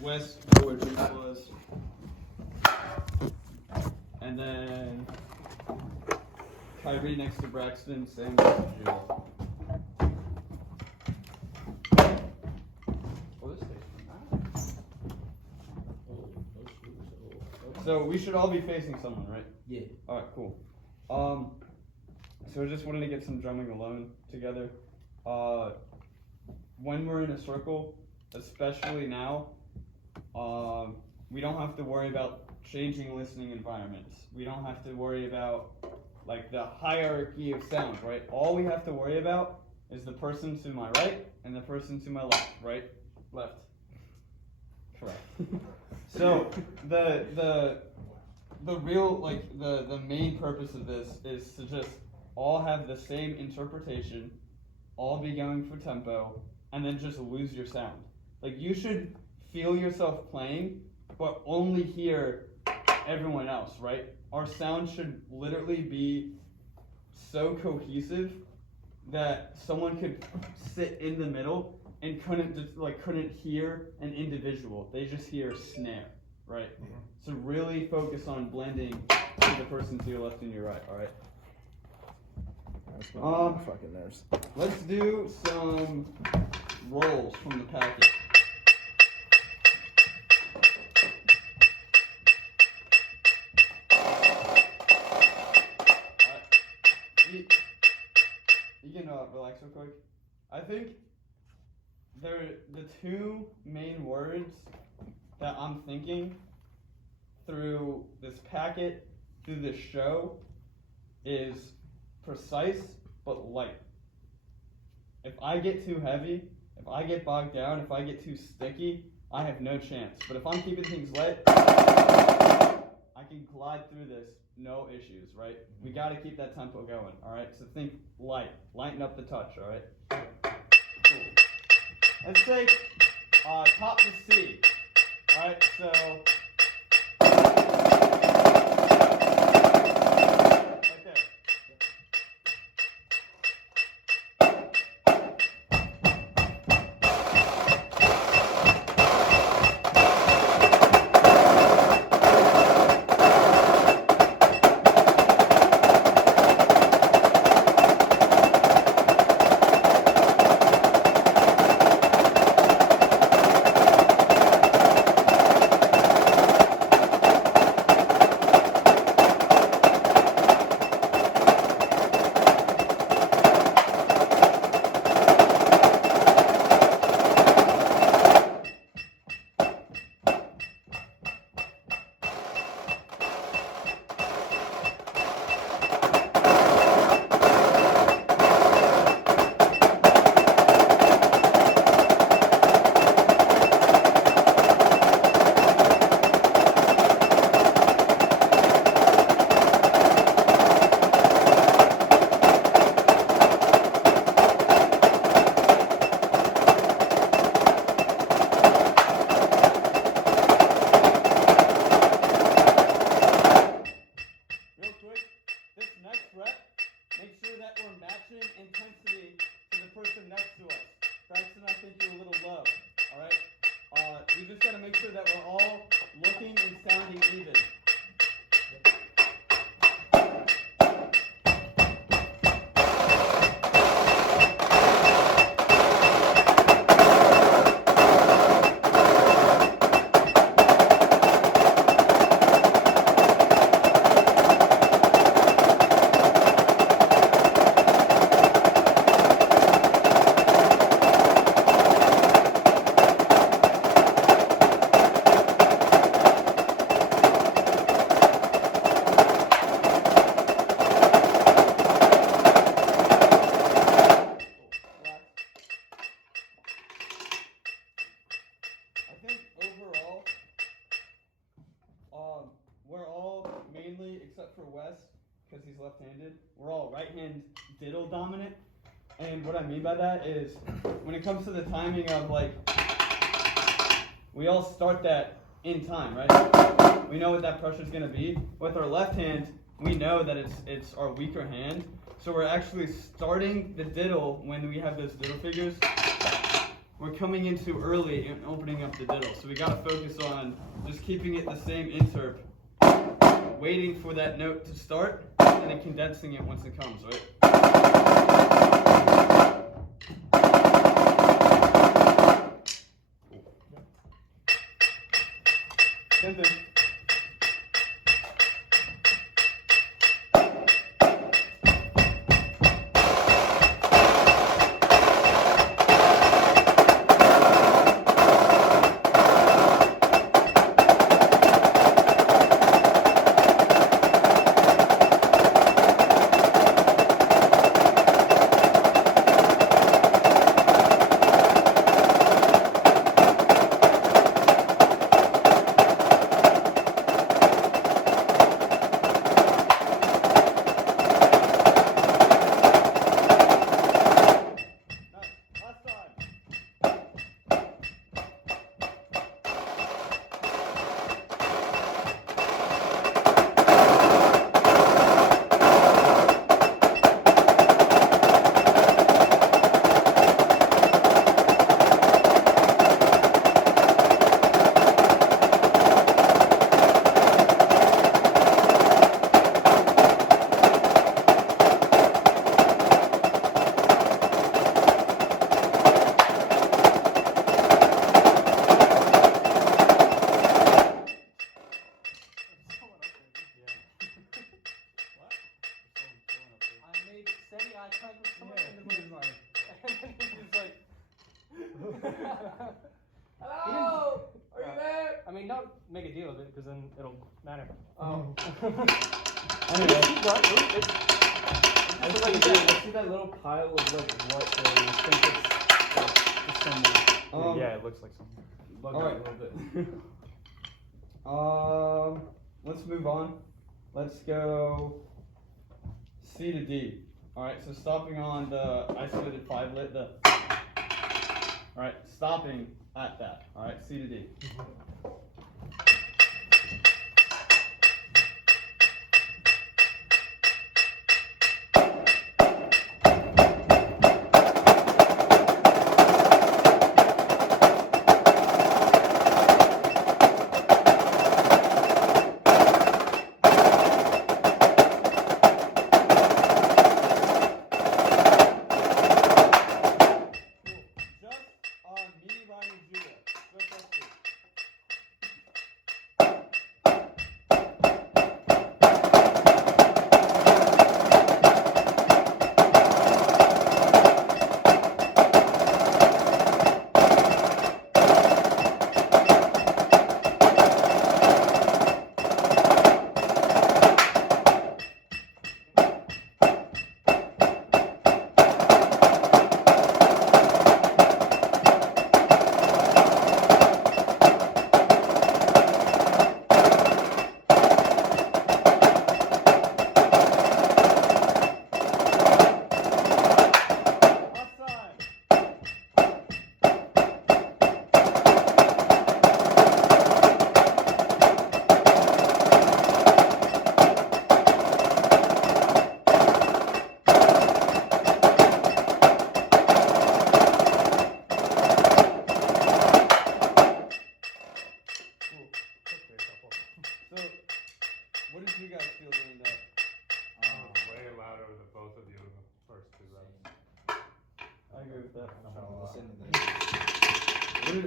West where Juice was. And then Kyrie next to Braxton, Sam next to Jill. Oh, this stays nice. So we should all be facing someone, right? Yeah. Alright, cool. So I just wanted to get some drumming alone together. When we're in a circle, especially now, we don't have to worry about changing listening environments. We don't have to worry about like the hierarchy of sound, right? All we have to worry about is the person to my right and the person to my left, right? Left. Correct. So the real, like the main purpose of this is to just all have the same interpretation, all be going for tempo, and then just lose your sound. Like you should feel yourself playing, but only hear everyone else, right? Our sound should literally be so cohesive that someone could sit in the middle and couldn't hear an individual. They just hear snare, right? Mm-hmm. So really focus on blending to the person to your left and your right, all right? Fucking nerves. Let's do some rolls from the packet. You can relax real quick. I think the two main words that I'm thinking through this packet, through this show, is precise but light. If I get too heavy, if I get bogged down, if I get too sticky, I have no chance. But if I'm keeping things light, I can glide through this, no issues, right? We got to keep that tempo going, all right? So think light, lighten up the touch, all right? Cool. Let's take top to C, all right? So. Because he's left-handed, we're all right-hand diddle dominant. And what I mean by that is, when it comes to the timing of like, we all start that in time, right? We know what that pressure is going to be. With our left hand, we know that it's our weaker hand. So we're actually starting the diddle when we have those diddle figures we're coming in too early and opening up the diddle. So we gotta focus on just keeping it the same interp, waiting for that note to start, and then condensing it once it comes, right? Same thing. Hello! Are you there? I mean, don't make a deal of it, because then it'll matter. Oh. Anyway. I see that little pile of like what they think it's something. Yeah, it looks like something. Alright. A little bit. Let's move on. Let's go C to D. Alright, so stopping on the isolated 5-lit, alright, stopping at that. Alright, C to D. What did you guys feel doing that? Way louder than both of you in the first two rounds. I agree with that.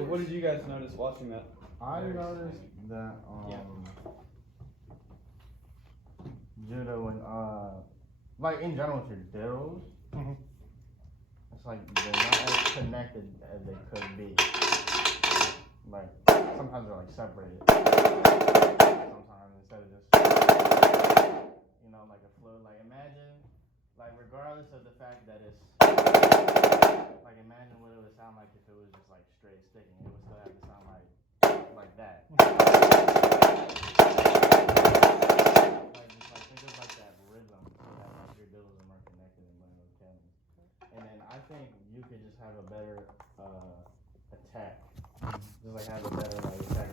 What did you guys notice watching that? I noticed that judo and like in general with your diddles, it's like they're not as connected as they could be. Like sometimes they're like separated. Sometimes instead of just like a flow. Like imagine, like regardless of the fact that it's like imagine what it would sound like if it was just like straight sticking. It would still have to sound like that. Like think of like that rhythm so that like your diddles are more connected and more connected. And then I think you could just have a better attack. Just like have a better like attack.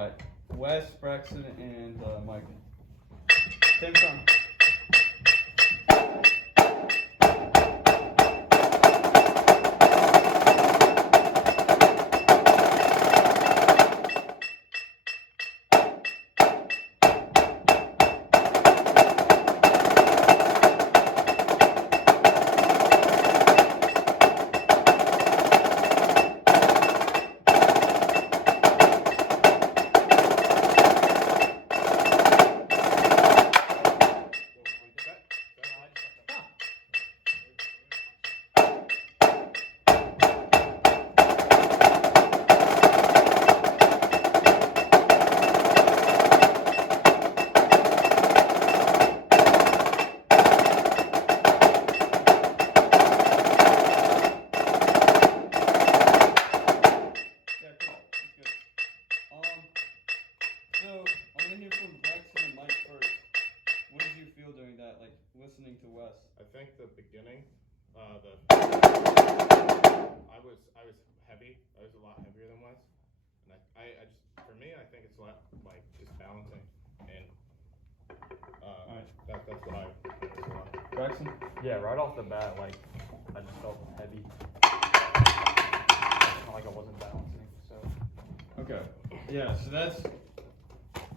Alright. Wes, Braxton, and Mike. Same time. Listening to Wes. I think the beginning, I was heavy. I was a lot heavier than Wes, and I just for me I think it's a lot like just balancing, and that's what I noticed a lot. Braxton? Yeah, right off the bat, like I just felt heavy. It's not like I wasn't balancing. So. Okay. Yeah. So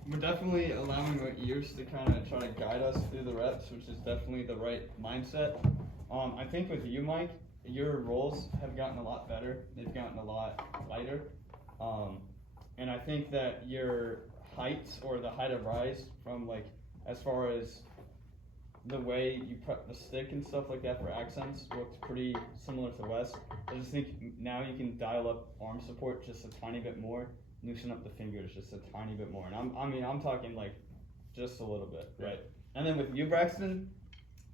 we're definitely allowing our ears to kind of try to guide us through the reps, which is definitely the right mindset. I think with you, Mike, your rolls have gotten a lot better. They've gotten a lot lighter. And I think that your heights or the height of rise from like, as far as the way you prep the stick and stuff like that for accents looked pretty similar to Wes. I just think now you can dial up arm support just a tiny bit more. Loosen up the fingers just a tiny bit more, and I'm talking like just a little bit, right? And then with you, Braxton,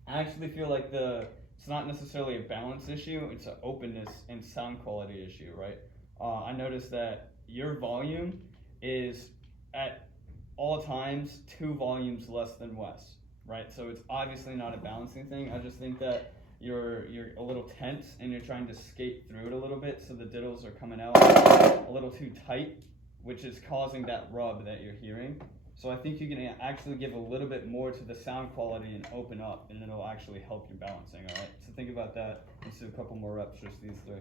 I actually feel like it's not necessarily a balance issue; it's an openness and sound quality issue, right? I noticed that your volume is at all times 2 volumes less than Wes, right? So it's obviously not a balancing thing. I just think that you're a little tense and you're trying to skate through it a little bit, so the diddles are coming out a little too tight, which is causing that rub that you're hearing. So I think you can actually give a little bit more to the sound quality and open up, and it'll actually help your balancing, all right? So think about that. Let's do a couple more reps, just these 3.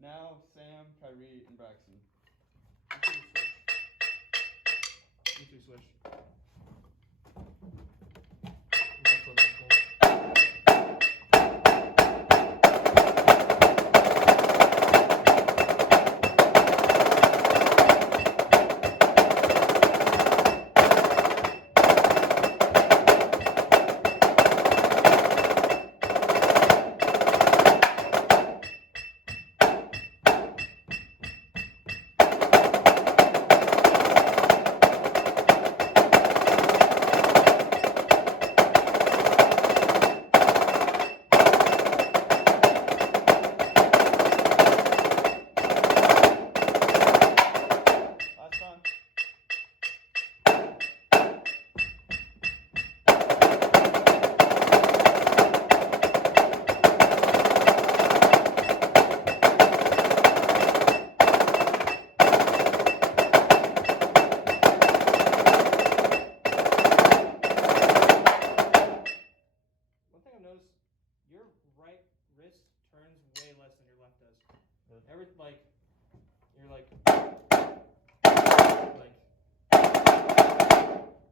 Now, Sam, Kyrie, and Braxton. You two switch.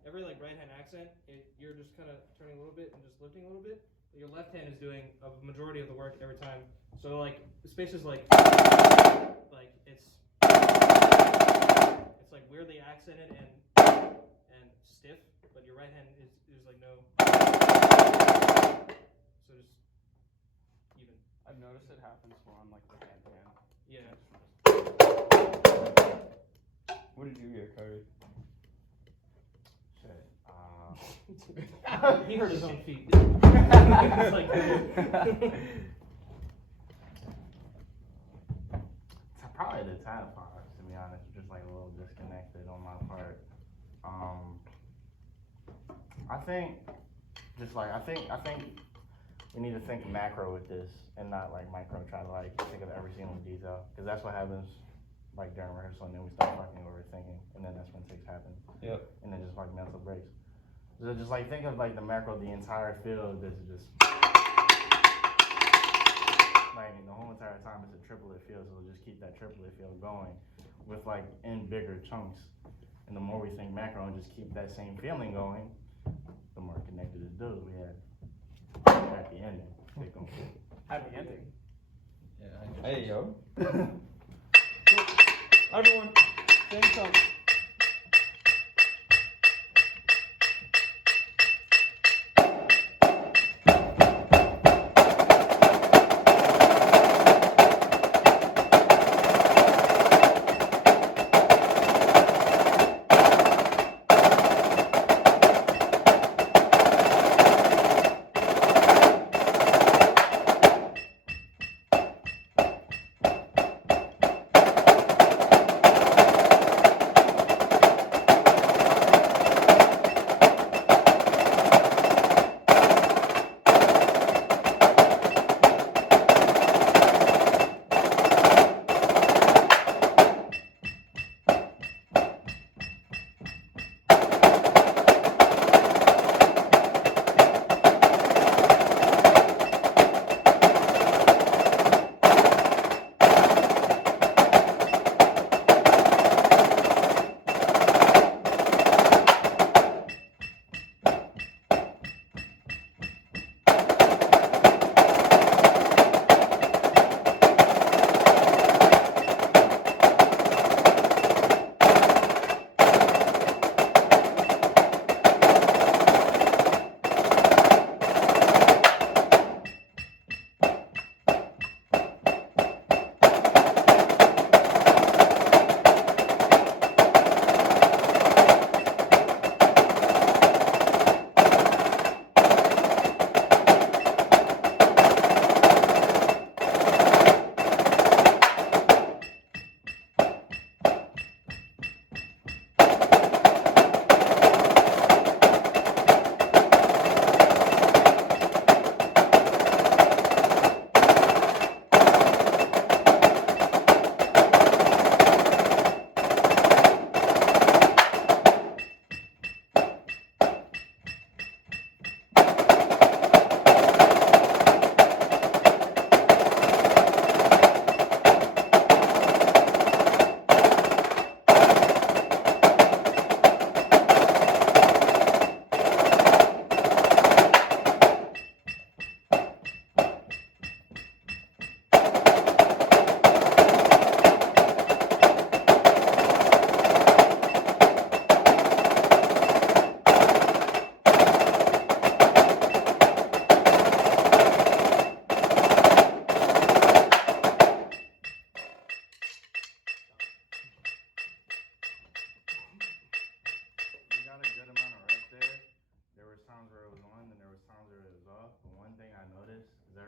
Every right hand accent, you're just kind of turning a little bit and just lifting a little bit. Your left hand is doing a majority of the work every time. So like the space is like it's like weirdly accented and stiff, but your right hand is like no. So just even. I've noticed it happens more on like the hand. Yeah. What did you hear, Kyrie? Shit. He hurt his own feet. It's like, It's probably the Tide Pods, to be honest. Just like a little disconnected on my part. I think we need to think macro with this and not like micro. Try to like think of every single detail, because that's what happens like during rehearsal, and then we start fucking overthinking, and then that's when takes happen. Yep. And then just like mental breaks. So just like think of like the macro, the entire field is just like the whole entire time it's a triplet field, so we'll just keep that triplet field going with like in bigger chunks. And the more we think macro and just keep that same feeling going, the more connected it does. We had happy ending. Happy ending. Hey yo. Everyone, sing song.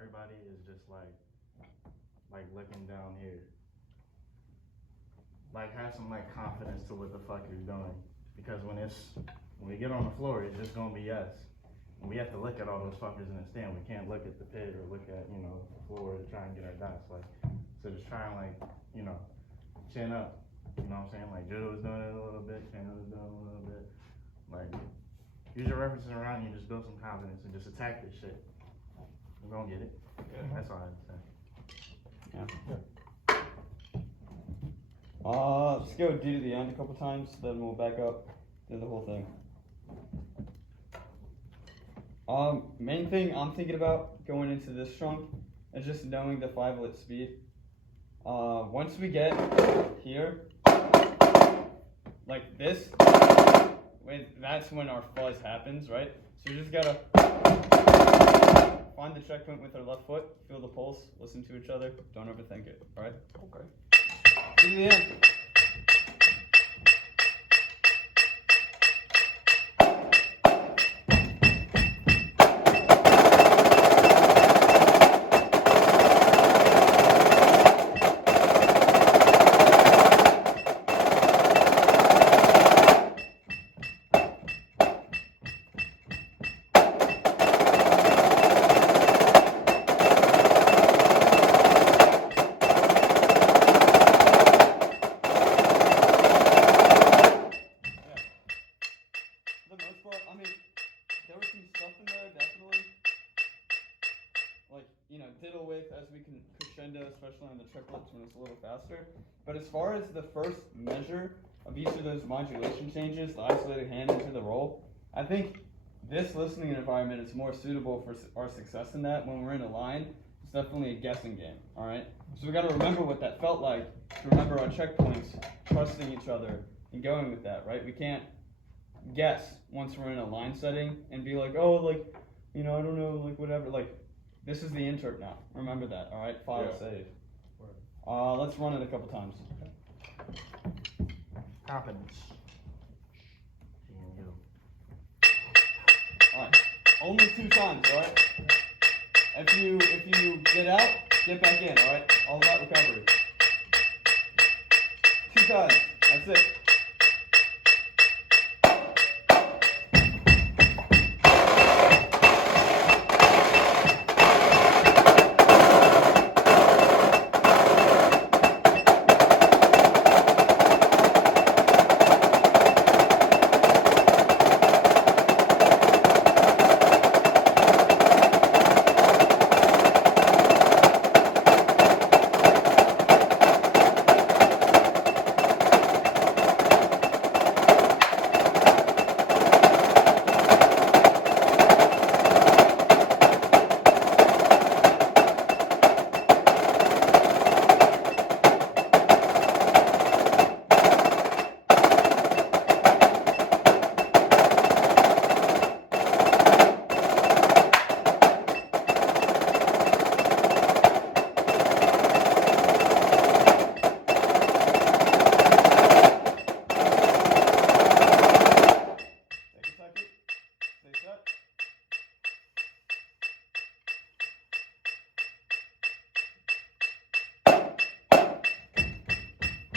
everybody is just like looking down here. Like have some like confidence to what the fuck you're doing. Because when we get on the floor, it's just gonna be us. And we have to look at all those fuckers in the stand. We can't look at the pit or look at, the floor to try and get our dots. Like, so just try and chin up. You know what I'm saying? Like Judo was doing it a little bit, Chandler was doing it a little bit. Like, use your references around you, just build some confidence and just attack this shit. We're gonna get it. Yeah. That's all I have to say. Yeah. Just go D to the end a couple times, then we'll back up, do the whole thing. Main thing I'm thinking about going into this chunk is just knowing the 5-lit speed. Once we get here, like this, that's when our fuzz happens, right? So we just gotta find the checkpoint with our left foot, feel the pulse, listen to each other, don't overthink it, alright? Okay. To the end. as we can crescendo, especially on the triplets when it's a little faster. But as far as the first measure of each of those modulation changes, the isolated hand into the roll, I think this listening environment is more suitable for our success in that. When we're in a line, it's definitely a guessing game, all right? So we got to remember what that felt like, to remember our checkpoints, trusting each other, and going with that, right? We can't guess once we're in a line setting and be like, oh, like, you know, I don't know, like, whatever. Like, this is the intro now. Remember that, all right? File save. Let's run it a couple times. Confidence. GMU. All right, only 2 times, all right? If you get out, get back in, all right? All about recovery. 2 times, that's it.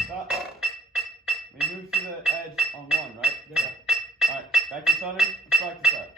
Stop. We move to the edge on 1, right? Yeah. Alright, back to Sunday. Let's practice that.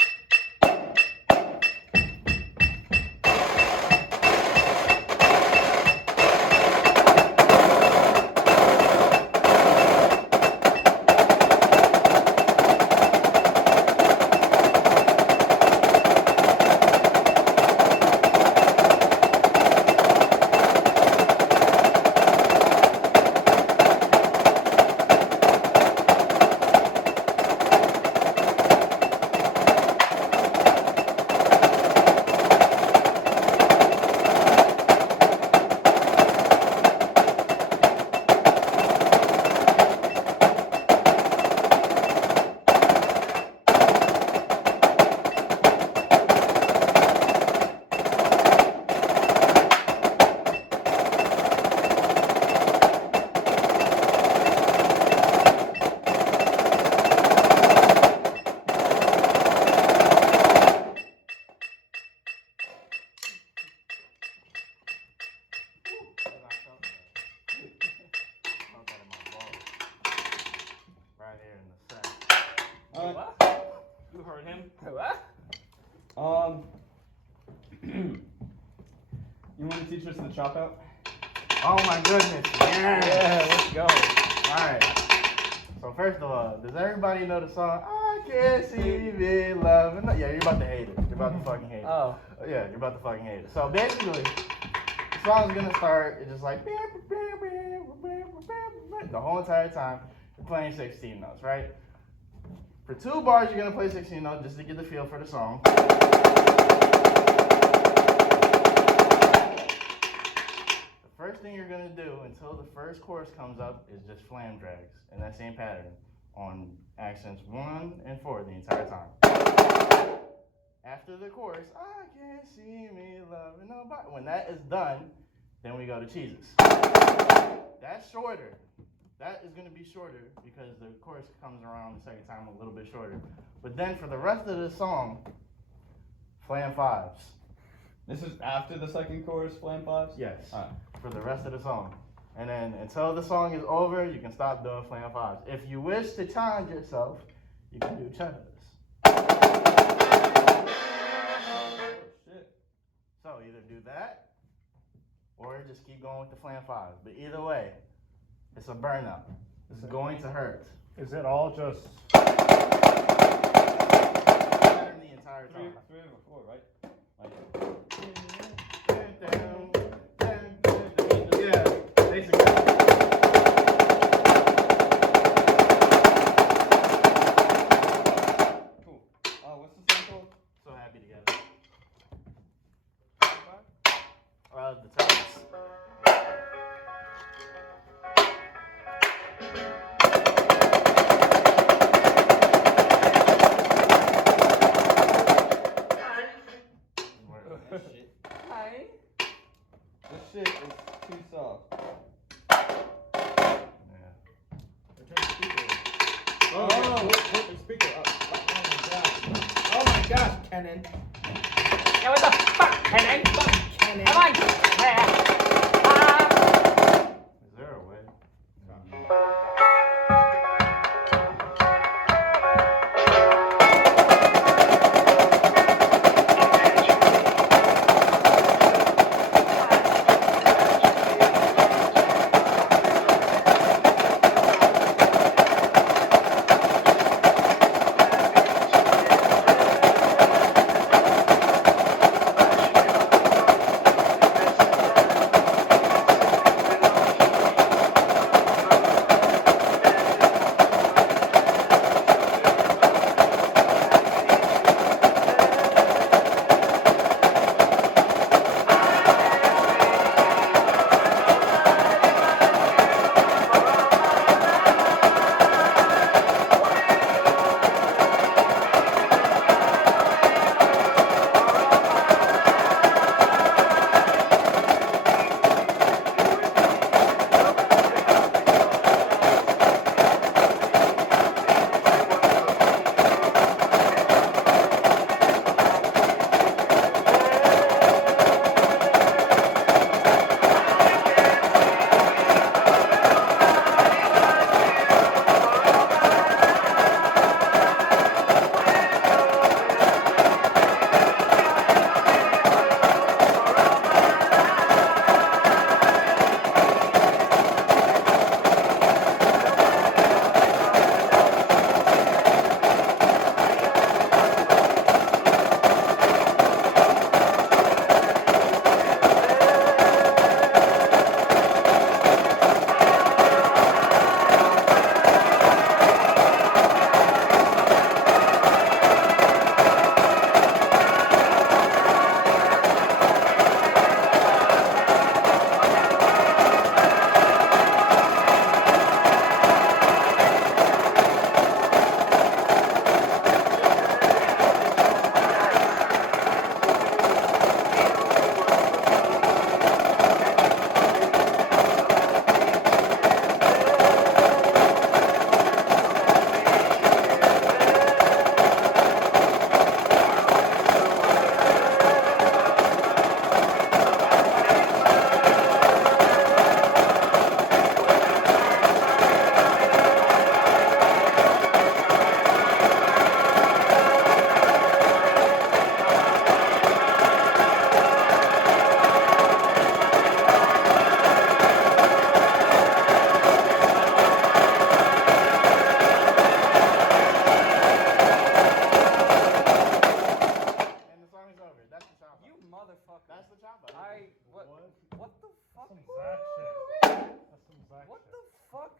You heard him. You want to teach us the chop out? Oh my goodness. Yeah, let's go. Alright. So first of all, does everybody know the song I Can't See Me Loving? Yeah, you're about to hate it. You're about to fucking hate it. Oh. Yeah, you're about to fucking hate it. So basically, the song's gonna start, it's just like the whole entire time you're playing 16 notes, right? For 2 bars, you're gonna play 16 notes just to get the feel for the song. The first thing you're gonna do until the first chorus comes up is just flam drags in that same pattern on accents 1 and 4 the entire time. After the chorus, I can't see me loving nobody. When that is done, then we go to cheeses. That's shorter. That is going to be shorter because the chorus comes around the second time a little bit shorter. But then for the rest of the song, flam 5s. This is after the second chorus, flam 5s? Yes. Alright. For the rest of the song. And then until the song is over, you can stop doing flam 5s. If you wish to challenge yourself, you can do cheddars. So either do that, or just keep going with the flam 5s. But either way, it's a burnout. It's going to hurt. Is it all just Pattern the entire time. 3 over 4, right? Like, so happy together. The tiles. Hi. This shit is too soft. Yeah. Oh, put the speaker up. Oh my gosh, Kenan. Yeah, what the fuck, Kenan? Kenan. Come on! Is there a way?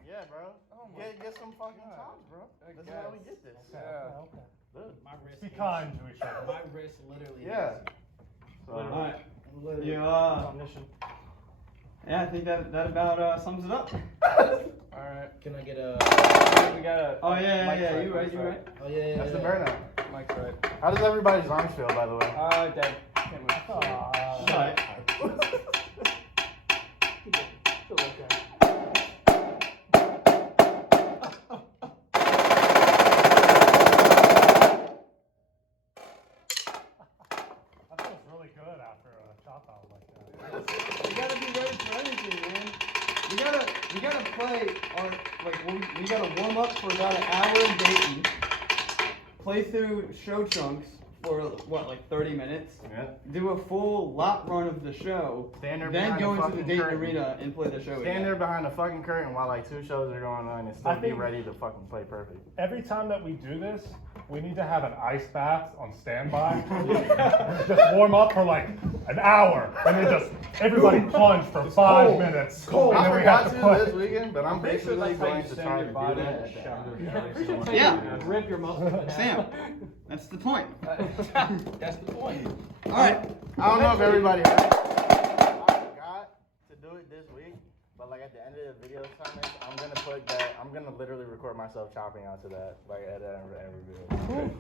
Yeah, bro. Get some fucking tops, bro. This is how we get this. Yeah. Okay. Look. My wrist. Be kind to each other. My wrist literally. Yeah. So, Alright. Literally. You, Omniscient. yeah, I think that about sums it up. Alright. Can I get a? We got a. Oh yeah. You right. Oh yeah. that's the burnout. Mike's right. How does everybody's arms feel, by the way? Dead. Can't move. Aw. Right. That feels really good after a chop out like that. You gotta be ready for anything, man. We gotta play our we gotta warm up for about an hour in Dayton. Play through show chunks for what, like 30 minutes. Yeah. Do a full lot run of the show. Stand there Then behind go the into the fucking Dayton curtain. Arena and play the show Stand again. there behind the fucking curtain while like 2 shows are going on and still I be think- ready to fucking play perfect. Every time that we do this, we need to have an ice bath on standby. Just warm up for like an hour, and then just everybody plunged for 5 minutes. Cold. And I then we forgot have to to put. this weekend, but I'm Pretty sure basically that's how going you to send try your to body do to that. shower. Yeah. Rip your muscles in half. Sam, that's the point. That's the point. All right. I don't know if everybody heard. I forgot to do it this week, but like at the end of the video summit, I'm gonna put that. I'm gonna literally record myself chopping onto that, like at every video.